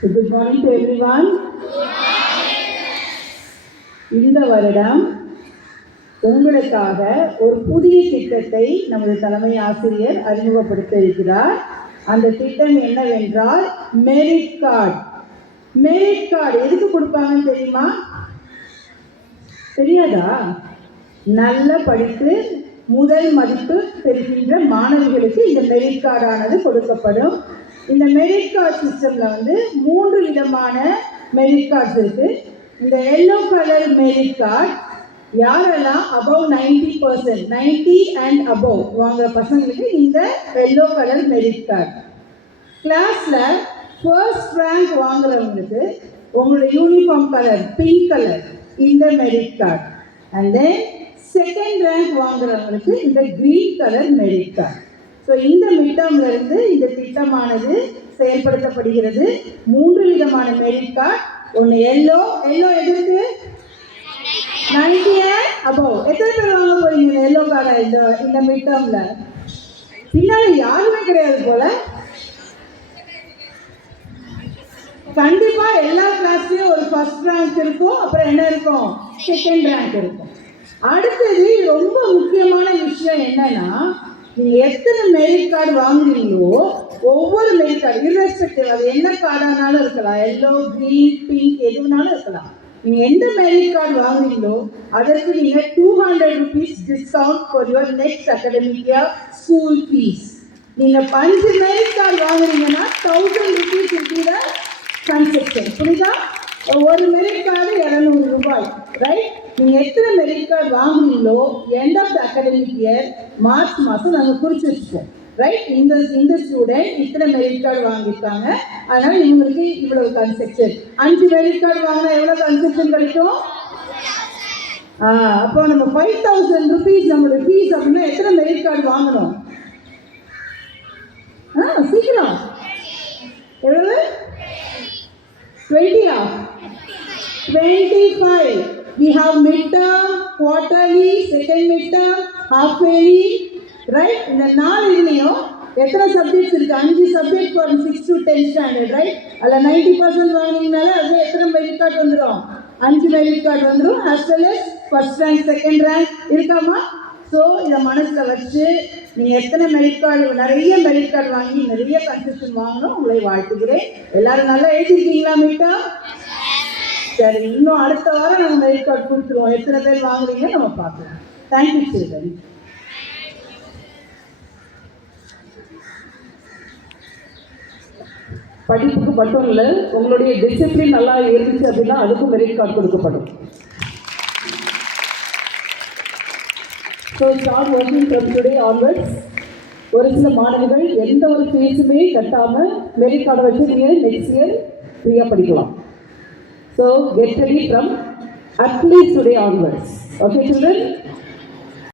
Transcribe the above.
Good morning to everyone. இந்த வருடம் உங்களுக்காக ஒரு புதிய திட்டத்தை நமது தலைமை ஆசிரியர் அறிமுகப்படுத்த இருக்கிறார். அந்த திட்டம் என்னவென்றால் மெரிட் கார்டு. மெரிட் கார்டு எதுக்கு கொடுப்பாங்கன்னு தெரியுமா? தெரியாதா? நல்ல படித்து முதல் மதிப்பு பெறுகின்ற மாணவிகளுக்கு இந்த மெரிட் கார்டானது கொடுக்கப்படும். இந்த மெரிட் கார்டு சிஸ்டமில் வந்து 3 விதமான மெரிட் கார்ட்ஸ் இருக்குது. இந்த எல்லோ கலர் மெரிட் கார்டு யாரெல்லாம் அபவ் 90%, 90 அண்ட் அபவ் வாங்குற பசங்களுக்கு இந்த எல்லோ கலர் மெரிட் கார்டு. கிளாஸில் ஃபர்ஸ்ட் ரேங்க் வாங்குறவங்களுக்கு உங்களோட யூனிஃபார்ம் கலர் பிங்க் கலர் இந்த merit card. And then second rank வாங்குறவங்களுக்கு இந்த green colour merit card. So இந்த மிட்டம்ல இருந்து இந்த திட்டமானது செயல்படுத்தப்படுகிறது. 3 விதமான மெரிட் கார்டு. ஒன்று எல்லோ எதற்கு 90 அபவ். எத்தனை பேர் வாங்க போறீங்க எல்லோ கார்டை இந்த மிட்டம்ல? பின்னால யாருமே கிடையாது போல. கண்டிப்பா எல்லா கிளாஸ்லயும் ஒரு ஃபர்ஸ்ட் ரேங்க் இருக்கும், அப்புறம் என்ன இருக்கும், செகண்ட் ரேங்க் இருக்கும். அடுத்தது ரொம்ப முக்கியமான விஷயம் என்னன்னா, நீங்க எத்தனை மெரிட் கார்டு வாங்குறீங்களோ ஒவ்வொரு மெரிட் கார்டு இர்ரெஸ்பெக்டிவ் அது என்ன கார்டானாலும் இருக்கலாம், எல்லோ கிரீன் பிங்க் எதுனாலும் இருக்கலாம். நீங்க எந்த மெரிட் கார்டு வாங்குறீங்களோ அதற்கு நீங்க 200 rupees discount for your next academic year school fees. நீங்க 5 மெரிட் கார்டு வாங்குறீங்கன்னா 1000 rupees இருக்கிற கன்செஷன். புரியுதா? ஒரு மெரிட் கார்டு 200 ரூபாய். ரைட்? நீங்கள் எத்தனை மெரிட் கார்டு வாங்குறீங்களோ end of the academic year March மாதம் நாங்கள் குறித்து வச்சுப்போம். ரைட்? இந்த ஸ்டூடெண்ட் இத்தனை மெரிட் கார்டு வாங்கியிருக்காங்க, அதனால் இவங்களுக்கு இவ்வளவு கன்செஷன். 5 மெரிட் கார்டு வாங்கினா எவ்வளோ கன்செஷன் கிடைக்கும்? அப்போ நம்ம 5000 rupees நம்மளோட ஃபீஸ் அப்படின்னா எத்தனை மெரிட் கார்டு வாங்கணும்? சீக்கிரம் எவ்வளவு? 20 25. We have midterm, quarterly, second midterm, half yearly, right? இந்த 4 இதுலயும் எத்தனை சப்ஜெக்ட்ஸ் இருக்கு? 5 subject for 6 to 10 standard, right? அதில் 90% வாங்கினீங்கனால அது எத்தனை மெரிட் கார்டு வந்துடும்? 5 மெரிட் கார்டு வந்துடும். as well as first rank second rank இருக்காமா? ஸோ இதை மனசில் வச்சு நீங்கள் எத்தனை மெரிட் கார்டு, நிறைய மெரிட் கார்டு வாங்கி நிறைய கன்செஷன் வாங்கணும். உங்களை வாழ்த்துக்கிறேன். எல்லாரும் நல்லா எழுதிருக்கீங்களா மீட்டா? சரி, இன்னும் அடுத்த வாரம் நம்ம மெரிட் கார்டு கொடுத்துருவோம். எத்தனை பேர் வாங்குறீங்க நம்ம பார்க்கலாம். Thank you children. படிப்புக்கு மட்டும் இல்லை, உங்களுடைய டிசிப்ளின் நல்லா இருந்துச்சு அப்படின்னா அதுக்கும் மெரிட் கார்டு கொடுக்கப்படும். So start working from today onwards. ஒரு சில மாணவர்கள் எந்த ஒரு ஃபீஸுமே கட்டாமல் மெரிட் கார்டை வச்சு நீங்கள் நெக்ஸ்ட் இயர் ஃப்ரீயாக படிக்கலாம். So get ready from at least today onwards. Okay children?